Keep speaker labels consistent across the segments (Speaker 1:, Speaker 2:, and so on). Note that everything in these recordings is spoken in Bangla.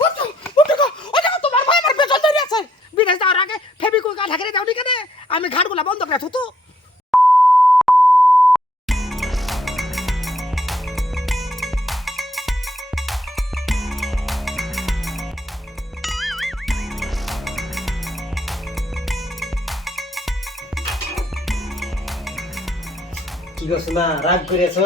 Speaker 1: ফুটু ফুটু ও দেখো তোমার ভাই আমার পেছন ধরে আছে। বিদেশ যাওয়ার আগে ফেবিকুইক আর ঢাকেরে যাও কেন আমি ঘাটগুলা বন্ধ করে থুতু।
Speaker 2: কি করছ না রাগ করেছ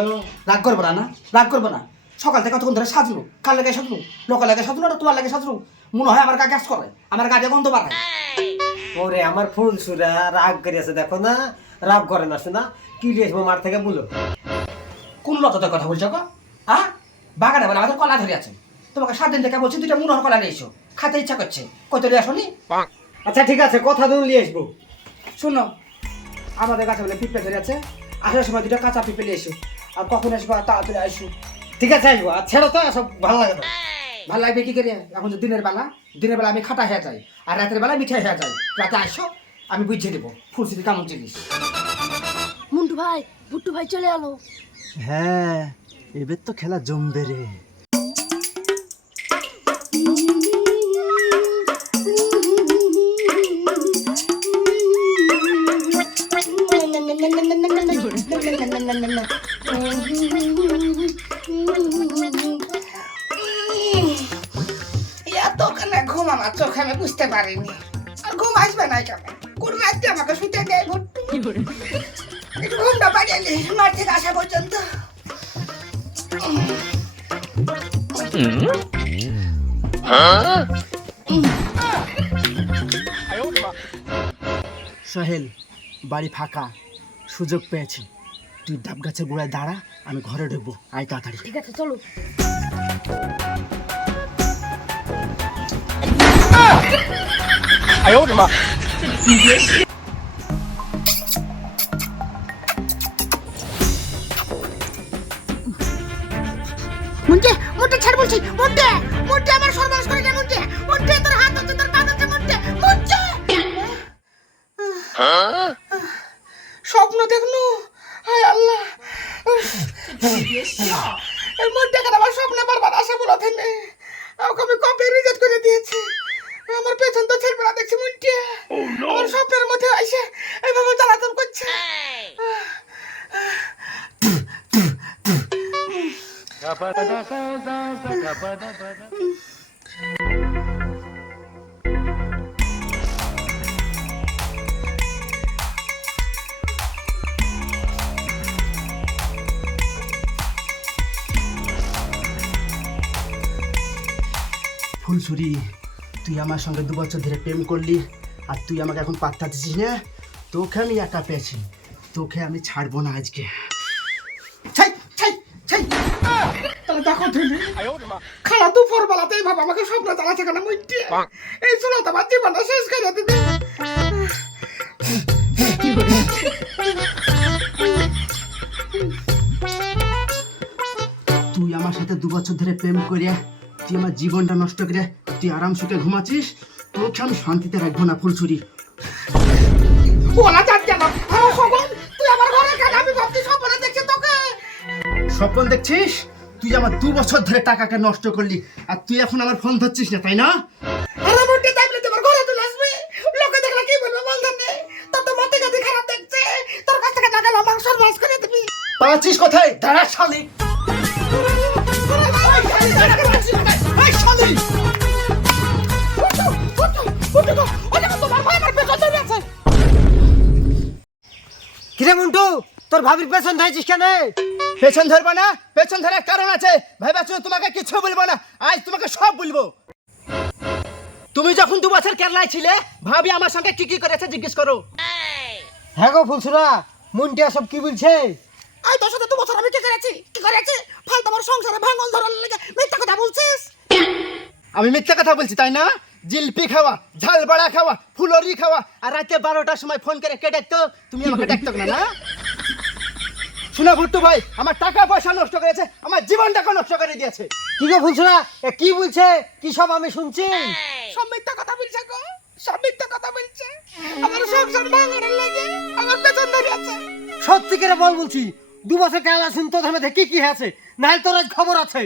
Speaker 1: রাগ করব না না? রাগ করব না। সকাল থেকে কতক্ষণ ধরে সাজলো। কার লাগে সাজলো? লোকাল লাগে সাজলো না তোমার লাগে সাজলো? মনে হয় আমার গ্যাস করে? আমার গাড়ি গন্ধ বাড়ায়
Speaker 2: ওরে আমার ফুল সুরা রাগ করেছে দেখো না? রাগ করে না শোনা? কি লিয়েছো মার থেকে বলো?
Speaker 1: কোন লততার কথা বলছো গো? হ্যাঁ বাগানে বলে আমাদের কলা ধরে আছে। তোমাকে সাত দিন থেকে বলছি দুইটা মুনহর কলা নিয়ে এসো। খাতে ইচ্ছা করছে। কত নিয়ে আসনি?
Speaker 2: আচ্ছা ঠিক আছে কথা তুমি নিয়ে আসব।
Speaker 1: শোনো আমাদের কাছে বলে পিঁপড়ে ধরে আছে। আসার সময় দুটো কাঁচা পিঁপড়ে নিয়ে এসো। আর কখন আসব তাড়াতাড়ি আসো।
Speaker 2: ঠিক আছে আসব আর ছেড়ো তো সব ভালো লাগে না
Speaker 1: ভালো লাগবে কি করে? এখন যে দিনের বেলা দিনের বেলা আমি খাটা হয়ে যাই আর রাতের বেলা মিঠাই হয়ে যাই। রাতে আসো আমি বুঝিয়ে দেবো। ফুলসিটি কেমন জিনিস? মুন্টু
Speaker 3: ভাই বুট্টু ভাই চলে এলো।
Speaker 4: হ্যাঁ এবার তো খেলা জমবে রে।
Speaker 1: আমার চোখে আমি বুঝতে পারিনি। আর ঘুম আসবে না কেন? কোন রাত্রে আমাকে শুতে দেয় ভুট্টু একটু ঘুমটা বাড়িয়ে নি মাঠ থেকে আসা পর্যন্ত।
Speaker 4: সোহেল বাড়ি ফাঁকা। সুযোগ পেয়েছি। তুই ডাব গাছের গোড়ায় দাঁড়া আমি ঘরে ঢুকবো। আয় তাড়াতাড়ি। ঠিক আছে চলো।
Speaker 1: মুন্টে মুন্টে ছাড় বলছি। মুন্টে মুন্টে আমার সর্বনাশ করে দে মুন্টে মুন্টে তোর হাত তোর পা স্বপ্ন দেখল হায় আল্লাহ। মুন্টে কেন আমার স্বপ্নে বারবার আসে বলা থেনে আমাকে আমি কপি রিজেক্ট করে দিয়েছি? আমার পেছন তো ছেড়বে না দেখছি মুন্টে। আমার স্বপ্নের মধ্যে এসে এইভাবে জ্বালাতন করছে।
Speaker 4: ফুলছুরি তুই আমার সঙ্গে দু বছর ধরে প্রেম করলি, আর তুই আমাকে এখন পাত্তা দিছিস না তোকে আমি একা পেয়েছি। তোকে আমি ছাড়বো না আজকে।
Speaker 1: আমাকে তো দিবে।
Speaker 4: তুই আমার সাথে দু বছর ধরে প্রেম করে, তুই আমার জীবনটা নষ্ট করে তুই আরাম সুখে ঘুমাচ্ছিস? তোকে আমি শান্তিতে রাখব না ফুলছুরি।
Speaker 1: কেন হ্যাঁ তুই আমার ঘরে কেন? আমি ভাবছি স্বপ্নে দেখছি তোকে।
Speaker 4: স্বপ্ন দেখছিস? তুই আমার দু বছর ধরে টাকাকে নষ্ট করলি আর তুই এখন আমার ফোন ধরছিস না তাই না?
Speaker 1: আরে তাইলে তোমার ঘরে তুলে আসবে। লোকে দেখলে কি বলবে তোর তো মতে গতি খারাপ দেখছে। তোর কাছ থেকে টাকা করে দিবি।
Speaker 4: কোথায়? দাঁড়া শালি।
Speaker 1: এই শালি! তোমার ভাই আমার পেছন ধরে আছে।
Speaker 2: কিরে মন্টু তোর ভাবির পেছন ধরেছিস কেন?
Speaker 4: পেছন ধরবো না পেছন ধরার কারণ আছে। ভাই বাচ্চু তোমাকে কিছু বলব না আজ তোমাকে সব বলব। তুমি যখন দু বছর কেরলায় ছিলে ভাবি আমার সঙ্গে কি কি করেছে জিজ্ঞেস করো।
Speaker 2: হ্যাঁ গো ফুলসুরা মন্টিয়া সব কি বলছে?
Speaker 1: আই তোর সাথে দু বছর আমি কি করেছি? কি করেছি? ফালতু তোমার সংসারে ভাঙল ধরার লেগে মিথ্যা কথা বলছিস?
Speaker 4: আমি মিথ্যা কথা বলছি তাই না? জিলপি খাওয়া ঝাল বড়া খাওয়া ফুলরি খাওয়া আর রাতে বারোটার সময় ফোন করে কে ডাকতো? তুমি আমাকে ডাকতো না না? শোনা ভুট্টু ভাই আমার টাকা পয়সা নষ্ট করেছে আমার জীবনটাকে নষ্ট করে দিয়েছে।
Speaker 2: কি গো ফুলসুরা এ কি বলছে? কি সব আমি শুনছি?
Speaker 1: সব মিথ্যা কথা বলছে গো সব মিথ্যা কথা বলছে। আমার সংসার ভাঙানোর লেগে আমার পেছন ধরে আছে।
Speaker 2: সত্যি করে বল বলছি দু বছর কেলা শুন তোদের মধ্যে কি কি আছে? নাহলে তোর আজ খবর আছে।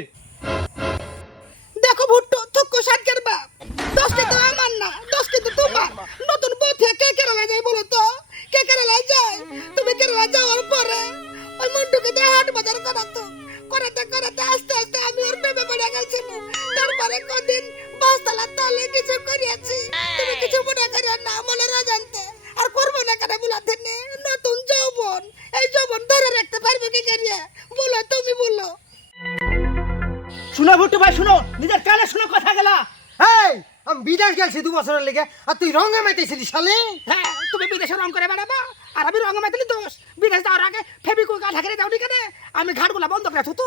Speaker 1: হাট বাজার করাতো। করাতে করাতে আস্তে আস্তে আমি ওর প্রেমে পড়ে গেছিলাম। তারপরে কোনদিন বাসতলার তলে কিছু করিয়েছি। তুমি কিছু মনে করিও না বলে না জানতে আর করব না কেন বুলাতে নতুন যৌবন। এই যৌবন ধরে রাখতে পারবে কি করিয়া? বলো, তুমি বলো।
Speaker 4: শুনো ভুট্টু ভাই, শুনো। নিজের কানে শুনো কথা গেলা।
Speaker 2: বিদেশ গেছি দু বছরের লেগে আর তুই রঙে মাইতেছিলি শালে?
Speaker 1: হ্যাঁ তুমি বিদেশে রং করে বেড়াবা আর আমি রঙে মাইতেলি দোষ। বিদেশ যাওয়ার আগে ফেবিকুই কাঠা করে দাও কেনে আমি ঘাটগুলা বন্ধ করে থুতু।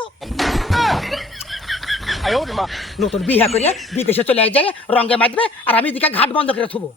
Speaker 1: নতুন বিহা করে বিদেশে চলে যায় রঙে মাইতবে আর আমি এদিকে ঘাট বন্ধ করে থুবো।